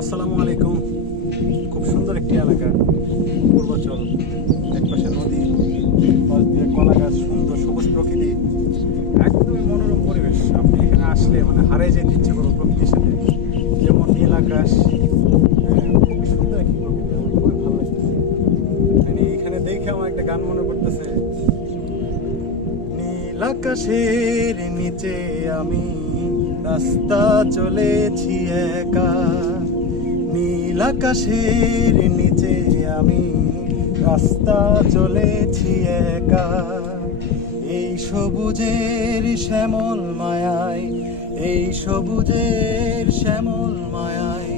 আসসালামু আলাইকুম। খুব সুন্দর একটি এলাকা। পূর্বাচল একপাশে নদী পাশ দিয়ে কলা গাছ সুন্দর সবুজ প্রকৃতি। একদমই মনোরম পরিবেশ। আপনি এখানে আসলে মানে হারিয়ে যেতে ইচ্ছে করব প্রকৃতির সাথে। যেমন নীল আকাশ হ্যাঁ, খুবই সুন্দর একটি প্রকৃতি। খুবই ভালো লাগতেছে। মানে এখানে দেখে আমার একটা গান মনে করতেছে নীল আকাশের নিচে আমি রাস্তা চলেছি একা। নীল আকাশের নিচে আমি রাস্তা চলেছি একা। এই সবুজের শ্যামল মায়ায়, এই সবুজের শ্যামল মায়ায়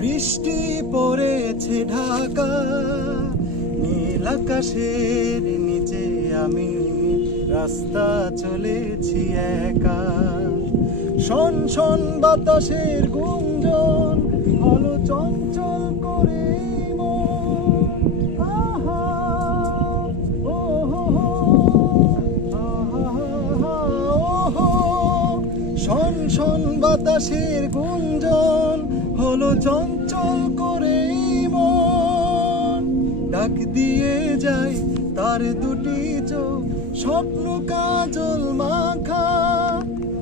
বৃষ্টি পড়েছে ঢাকা। নীল আকাশের নিচে আমি রাস্তা চলেছি একা। শোন শোন বাতাসের গুঞ্জন চঞ্চল করে শোন বাতাসের গুঞ্জন হলো চঞ্চল করে মন। ডাক দিয়ে যায় তার দুটি চোখ, স্বপ্ন কাজল মাখা।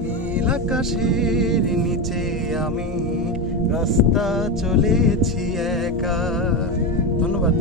নীল আকাশের নিচে আমি রাস্তা চলেছি একা। ধন্যবাদ।